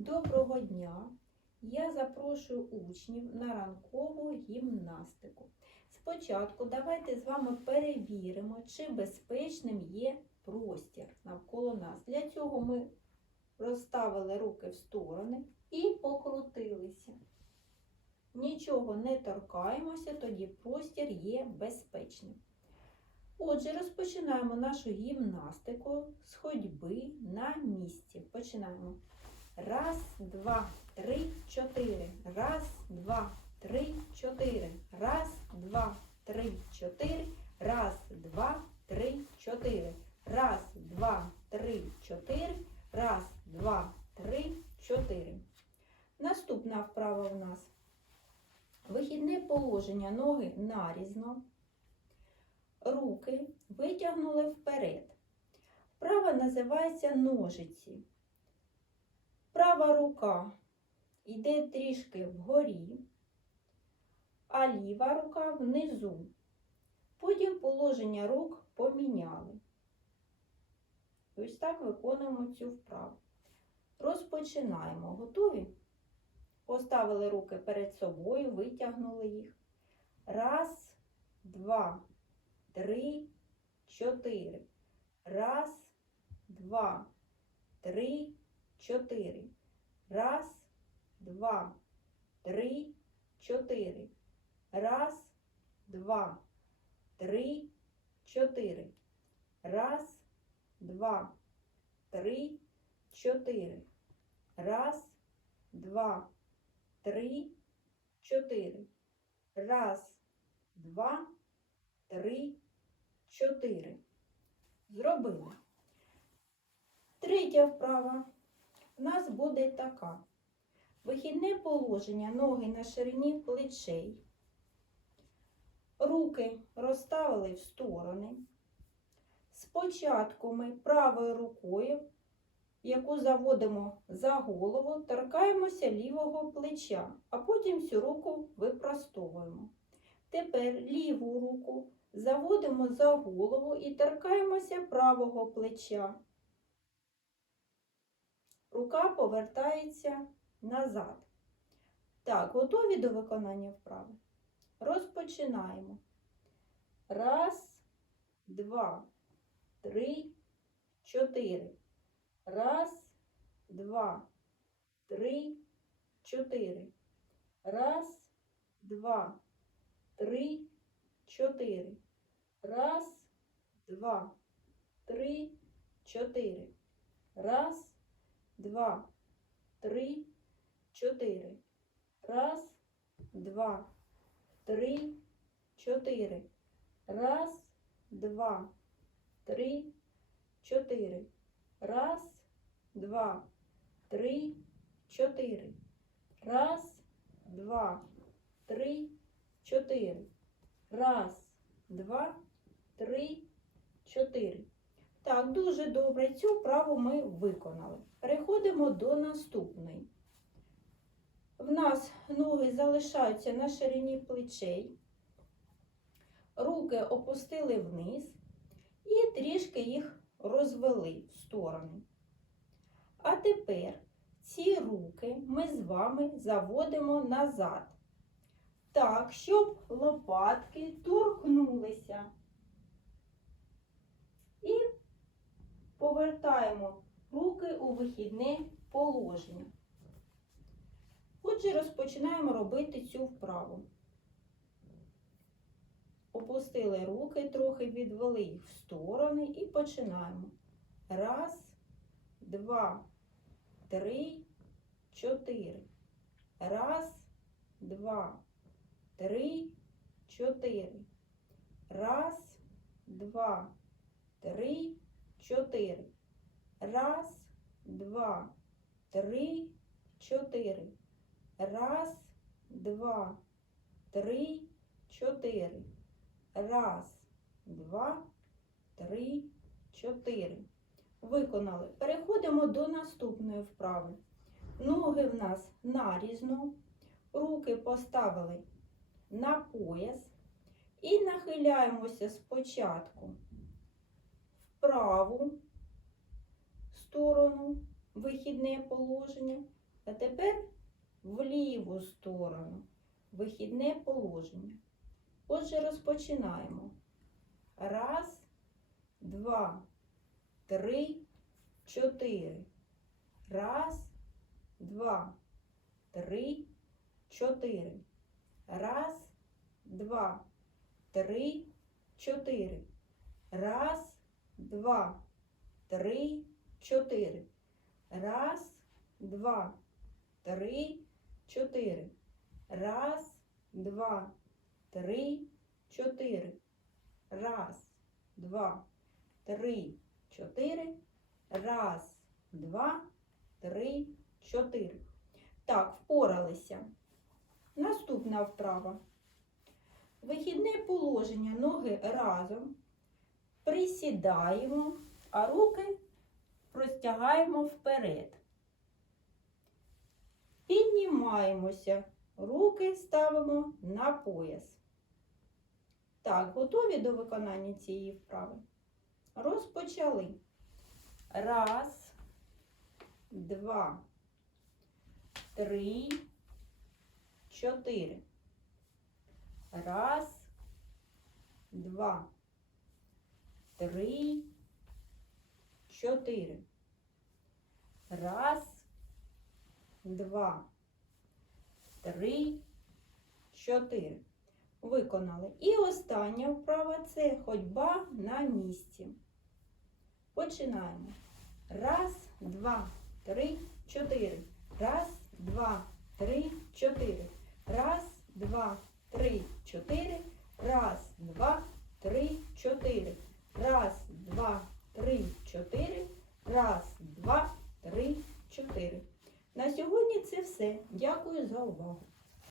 Доброго дня! Я запрошую учнів на ранкову гімнастику. Спочатку давайте з вами перевіримо, чи безпечним є простір навколо нас. Для цього ми розставили руки в сторони і покрутилися. Нічого не торкаємося, тоді простір є безпечним. Отже, розпочинаємо нашу гімнастику з ходьби на місці. Починаємо. Раз, два, три, чотири. Раз, два, три, чотири. Раз, два, три, чотири. Раз, два, три, чотири. Раз, два, три, чотири. Раз, два, три, чотири. Наступна вправа у нас. Вихідне положення ноги нарізно. Руки витягнули вперед. Вправа називається ножиці. Права рука йде трішки вгорі, а ліва рука внизу. Потім положення рук поміняли. Ось так виконуємо цю вправу. Розпочинаємо. Готові? Поставили руки перед собою, витягнули їх. Раз, два, три, чотири. Раз, два, три, чотири. Раз, два, три, чотири. Раз, два, три, чотири. Раз, два, три, чотири. Раз, два, три, чотири. Раз, два, три, чотири. Зробили. Третя вправа буде така. Вихідне положення ноги на ширині плечей. Руки розставили в сторони. Спочатку ми правою рукою, яку заводимо за голову, торкаємося лівого плеча, а потім цю руку випростовуємо. Тепер ліву руку заводимо за голову і торкаємося правого плеча. Рука повертається назад. Так, готові до виконання вправи? Розпочинаємо. Раз, два, три, чотири. Раз, два, три, чотири. Раз, два, три, чотири. Раз, два, три, чотири. Раз, два, три, чотири. Раз, два, три, чотири. Раз, два, три, чотири. Раз, два, три, чотири. Раз, два, три, чотири. Раз, два, три, чотири. Так, дуже добре. Цю вправу ми виконали. Переходимо до наступної. В нас ноги залишаються на ширині плечей. Руки опустили вниз і трішки їх розвели в сторони. А тепер ці руки ми з вами заводимо назад. Так, щоб лопатки торкнулися. І повертаємо руки у вихідне положення. Отже, розпочинаємо робити цю вправу. Опустили руки, трохи відвели їх в сторони і починаємо. Раз, два, три, чотири. Раз, два, три, чотири. Раз, два, три, чотири. Раз, два, три, чотири. Раз, два, три, чотири. Раз, два, три, чотири. Виконали. Переходимо до наступної вправи. Ноги в нас нарізно. Руки поставили на пояс. І нахиляємося спочатку в праву сторону, вихідне положення, А тепер в ліву сторону. Вихідне положення. Отже, розпочинаємо. Раз, два, три, чотири. Раз, два, три, чотири. Раз, два, три, чотири. Раз, два, три, чотири. Раз, два, три, чотири. Раз, два, три, чотири. Раз, два, три, чотири. Раз, два, три, чотири. Так, впоралися. Наступна вправа. Вихідне положення ноги разом. Присідаємо, а руки простягаємо вперед. Піднімаємося, руки ставимо на пояс. Так, готові до виконання цієї вправи? Розпочали. Раз, два, три, чотири. Раз, два, три, чотири. Раз, два, три, чотири. Виконали. І остання вправа це ходьба на місці. Починаємо. Раз, два, три, чотири. Раз, два, три, чотири. Раз, два, три, чотири. Раз, два, три, чотири. Раз, два, три, чотири. Раз, два, три, чотири. На сьогодні це все. Дякую за увагу.